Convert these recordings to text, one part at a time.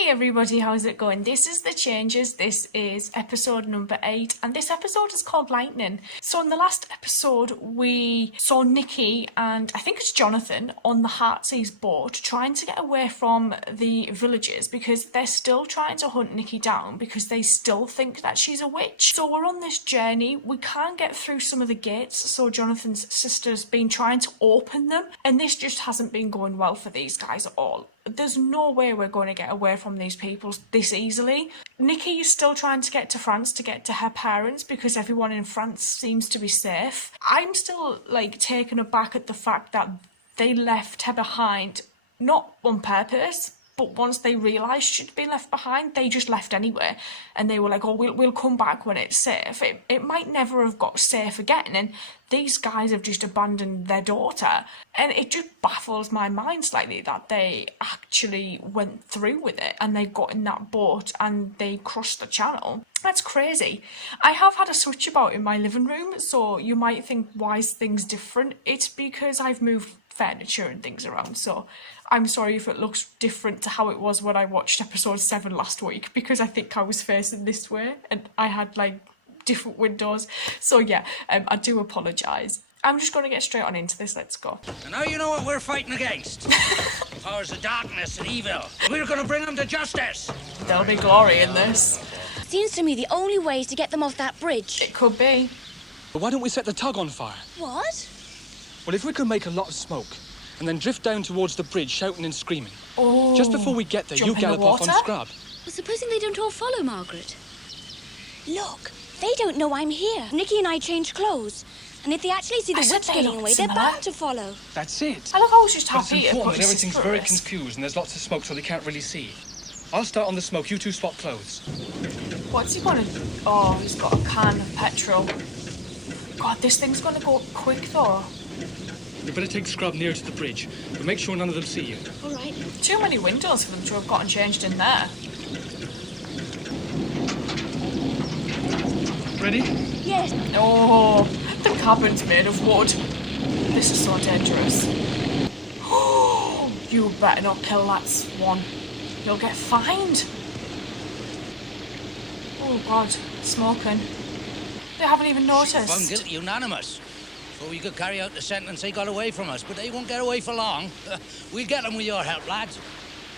Hey everybody, how's it going? This is The Changes. This is episode number 8, and this episode is called Lightning. So in the last episode, we saw Nikki and I think it's Jonathan on the Heartsease boat trying to get away from the villagers because they're still trying to hunt Nikki down because they still think that she's a witch. So we're on this journey. We can't get through some of the gates, so Jonathan's sister's been trying to open them, and this just hasn't been going well for these guys at all. There's no way we're going to get away from these people this easily. Nikki is still trying to get to France to get to her parents because everyone in France seems to be safe. I'm still taken aback at the fact that they left her behind, not on purpose, but once they realised she'd been left behind, they just left anyway. And they were like, oh, we'll come back when it's safe. It might never have got safe again. And these guys have just abandoned their daughter. And it just baffles my mind slightly that they actually went through with it and they got in that boat and they crossed the channel. That's crazy. I have had a switchabout in my living room, so you might think, why is things different? It's because I've moved furniture and things around, so I'm sorry if it looks different to how it was when I watched episode 7 last week, because I think I was facing this way and I had different windows. So yeah, I do apologise. I'm just going to get straight on into this. Let's go. And now you know what we're fighting against. The powers of darkness and evil. We're going to bring them to justice. There'll be glory in this. Seems to me the only way is to get them off that bridge. It could be. But why don't we set the tug on fire? What? Well, if we could make a lot of smoke and then drift down towards the bridge shouting and screaming. Oh. Just before we get there, Jump you in gallop the off on water? Scrub. Well, supposing they don't all follow, Margaret. Look, they don't know I'm here. Nikki and I changed clothes. And if they actually see the said witch they getting looked away, similar. they're bound to follow. That's it. I love how I was just But it's happy to important put that everything's very first. confused and there's lots of smoke so they can't really see. I'll start on the smoke, you two swap clothes. What's he gonna... Oh, he's got a can of petrol. God, this thing's gonna go quick though. You better take Scrub near to the bridge, but make sure none of them see you. All right. Too many windows for them to have gotten changed in there. Ready? Yes. Oh, the cabin's made of wood. This is so dangerous. Oh, you better not kill that swan. You'll get fined. Oh God, smoking. They haven't even Found noticed. guilty unanimous. So we could carry out the sentence they got away from us, but they won't get away for long. We'll get them with your help, lads.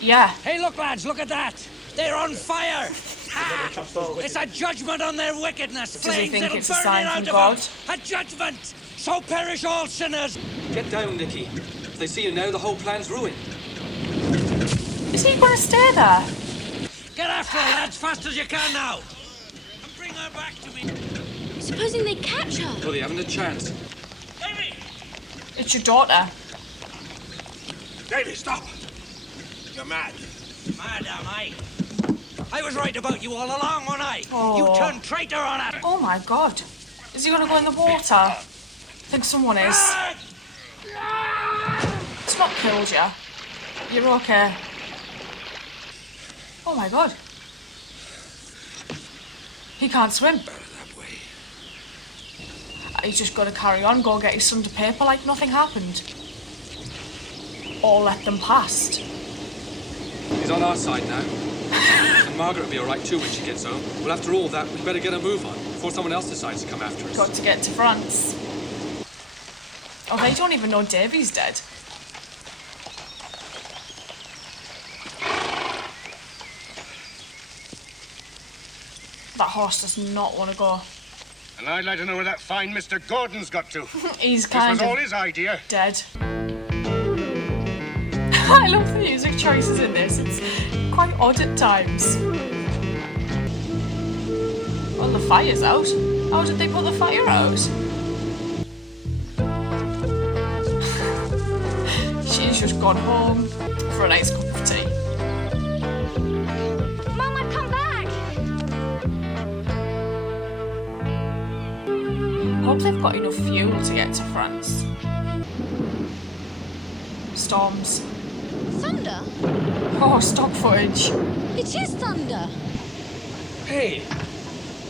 Yeah. Hey, look, lads, look at that. They're on fire. Ah, it's a judgment on their wickedness. Does he Flames think that'll it's a burn sign it from out of God? them. A judgment. So perish all sinners. Get down, Nikki. If they see you now, the whole plan's ruined. Is he gonna stay there? Get after her, lads, fast as you can now. And bring her back to me. Supposing they catch her. Well, they haven't a chance. Davy! It's your daughter. Davy, stop! You're mad. Mad, am I? I was right about you all along, wasn't I? Oh. You turned traitor on her. Oh my God. Is he gonna go in the water? I think someone is. It's not killed you. You're okay. Oh my God. He can't swim. That way. He's just got to carry on, go get his son to paper like nothing happened. Or let them past. He's on our side now. And Margaret will be all right too when she gets home. Well, after all that, we better get a move on before someone else decides to come after us. Got to get to France. Oh, they don't even know Davy's dead. That horse does not want to go. And I'd like to know where that fine Mr. Gordon's got to. He's This kind was all of his idea. dead. I love the music choices in this. It's quite odd at times. Well, the fire's out. How did they put the fire out? She's just gone home for a nice cup of tea. Mama, come back. Hope they've got enough fuel to get to France. Storms. Thunder? Oh, stock footage. It is thunder. Hey,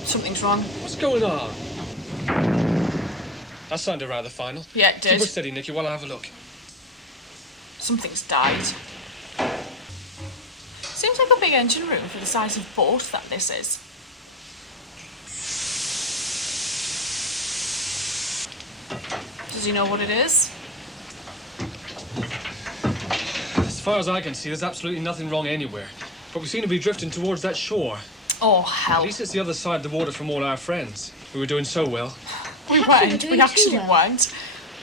Something's wrong. what's going on? That sounded rather final. Yeah, it Keep did. her steady, Nikki, while I have a look. Something's died. Seems like a big engine room for the size of boat that this is. Does he know what it is? As far as I can see, there's absolutely nothing wrong anywhere. But we seem to be drifting towards that shore. Oh, At hell. least it's the other side of the water from all our friends. We were doing so well. We Perhaps we were weren't. doing We too actually well. weren't.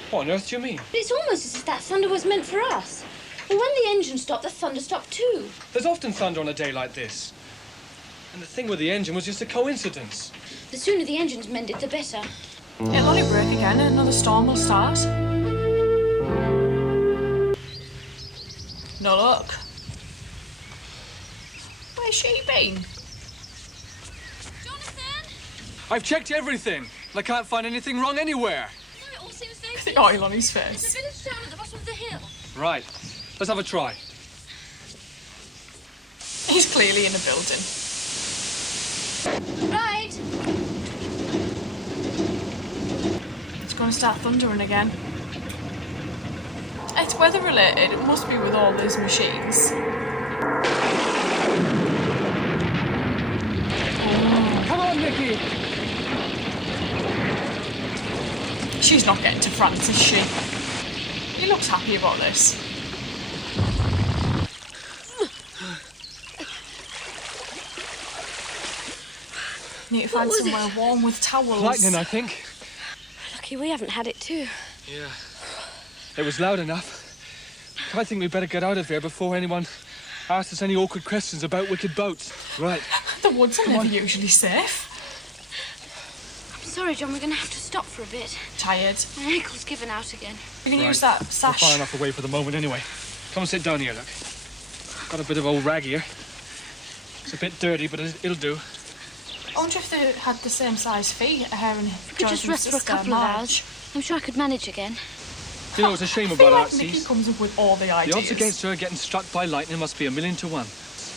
What on earth do you mean? But it's almost as if that thunder was meant for us. Well, when the engine stopped, the thunder stopped too. There's often thunder on a day like this. And the thing with the engine was just a coincidence. The sooner the engine's mended, the better. It'll only break again and another storm will start. No luck. Where's she been? Jonathan! I've checked everything. And I can't find anything wrong anywhere. No, it all seems very The oil on his There's face. a village town at the bottom of the hill. Right. Let's have a try. He's clearly in a building. Right. It's going to start thundering again. It's weather related. It must be with all these machines. Come on, Nicky. She's not getting to France, is she? He looks happy about this. Need to find was somewhere warm with towels. Lightning, I think. Lucky we haven't had it too. Yeah. It was loud enough. I think we'd better get out of here before anyone asks us any awkward questions about wicked boats. Right. The woods are never usually safe. I'm sorry, John, we're going to have to stop for a bit. Tired. My ankle's given out again. You can Right. use that We're sash. far enough away for the moment anyway. Come and sit down here, look. Got a bit of old rag here. It's a bit dirty, but it'll do. I wonder if they had the same size feet, her and We could just rest for a couple of hours. I'm sure I could manage again. You know, it's a shame I feel about like Nikki Artsy. comes up with all the The ideas. odds against her getting struck by lightning must be 1,000,000 to 1.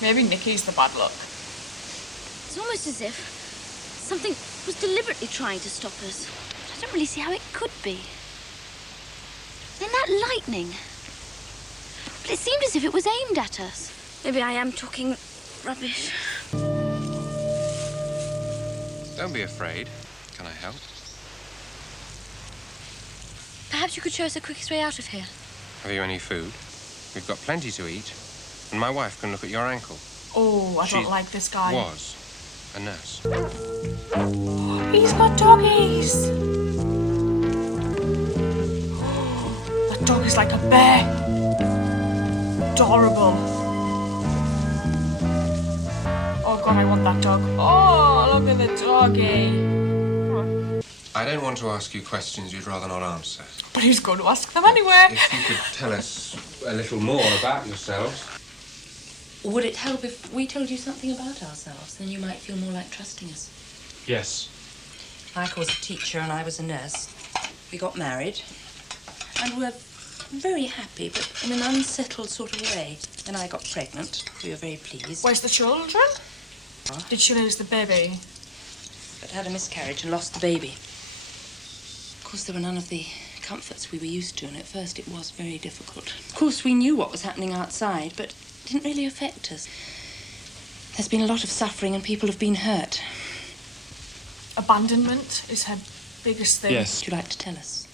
Maybe Nikki's the bad luck. It's almost as if something was deliberately trying to stop us. But I don't really see how it could be. Then that lightning. But it seemed as if it was aimed at us. Maybe I am talking rubbish. Don't be afraid. Can I help? Perhaps you could show us the quickest way out of here. Have you any food? We've got plenty to eat. And my wife can look at your ankle. Oh, I don't She like this guy. Was a nurse. He's got doggies. That dog is like a bear. Adorable. Oh god, I want that dog. Oh, look at the doggy. I don't want to ask you questions you'd rather not answer. But he's going to ask them anyway. If you could tell us a little more about yourselves. Would it help if we told you something about ourselves? Then you might feel more like trusting us. Yes. Michael was a teacher and I was a nurse. We got married and were very happy, but in an unsettled sort of way. Then I got pregnant. We were very pleased, Where's the children? Did she lose the baby? but had a miscarriage and lost the baby. Of course, there were none of the comforts we were used to, and at first it was very difficult. Of course, we knew what was happening outside, but it didn't really affect us. There's been a lot of suffering and people have been hurt. Abandonment is her biggest thing. Yes. Would you like to tell us?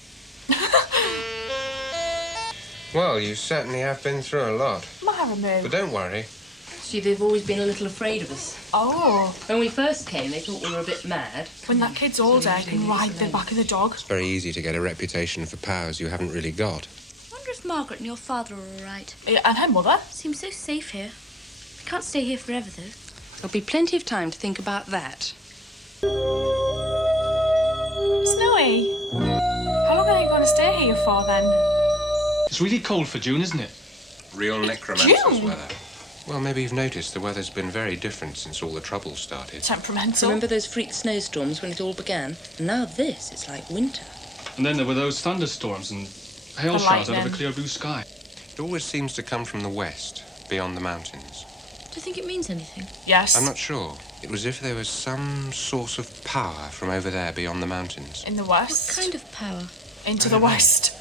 Well, you certainly have been through a lot. Marimou. But don't worry. See, they've always been a little afraid of us. Oh, When we first came, they thought we were a bit mad. when that kid's older, I can ride the back of the dog. It's very easy to get a reputation for powers you haven't really got. I wonder if Margaret and your father are all right. Yeah, and her mother. Seems so safe here. We can't stay here forever, though. There'll be plenty of time to think about that. Snowy. How long are you going to stay here for then? It's really cold for June, isn't it? Real necromancer's June. weather. Well, maybe you've noticed the weather's been very different since all the trouble started. Temperamental. Remember those freak snowstorms when it all began? And now this, it's like winter. And then there were those thunderstorms and hail The showers out of a lightning. clear blue sky. It always seems to come from the west, beyond the mountains. Do you think it means anything? Yes. I'm not sure. It was as if there was some source of power from over there beyond the mountains. In the What west. kind of power? Into I the don't know. west.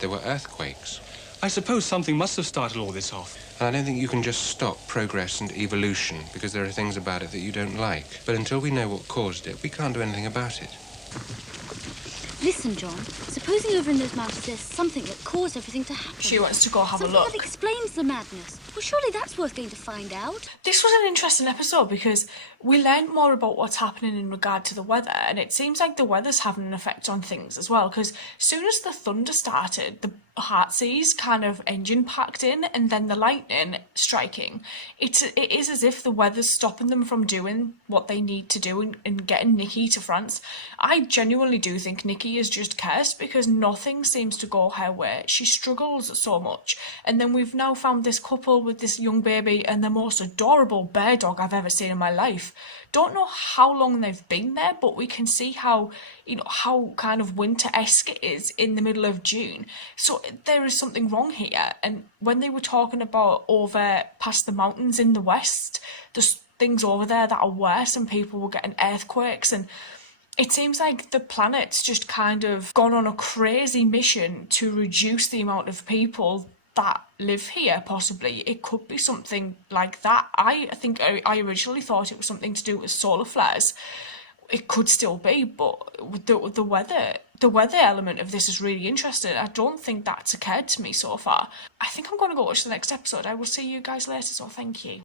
There were earthquakes, I suppose something must have started all this off. And I don't think you can just stop progress and evolution because there are things about it that you don't like. But until we know what caused it, we can't do anything about it. Listen, John. Supposing over in those mountains there's something that caused everything to happen. She wants to go have a Something look. that explains the madness. Well, surely that's worth going to find out. This was an interesting episode because we learned more about what's happening in regard to the weather, and it seems like the weather's having an effect on things as well, because as soon as the thunder started, the Heartsease kind of engine packed in, and then the lightning striking. It is as if the weather's stopping them from doing what they need to do and getting Nikki to France. I genuinely do think Nikki is just cursed because nothing seems to go her way. She struggles so much, and then we've now found this couple with this young baby and the most adorable bear dog I've ever seen in my life. Don't know how long they've been there, but we can see how, you know, how kind of winter-esque it is in the middle of June. So there is something wrong here. And when they were talking about over past the mountains in the west, there's things over there that are worse and people were getting earthquakes, and it seems like the planet's just kind of gone on a crazy mission to reduce the amount of people that live here, possibly. It could be something like that. I think I originally thought it was something to do with solar flares. It could still be, but with the weather element of this is really interesting. I don't think that's occurred to me so far. I think I'm going to go watch the next episode. I will see you guys later, so thank you.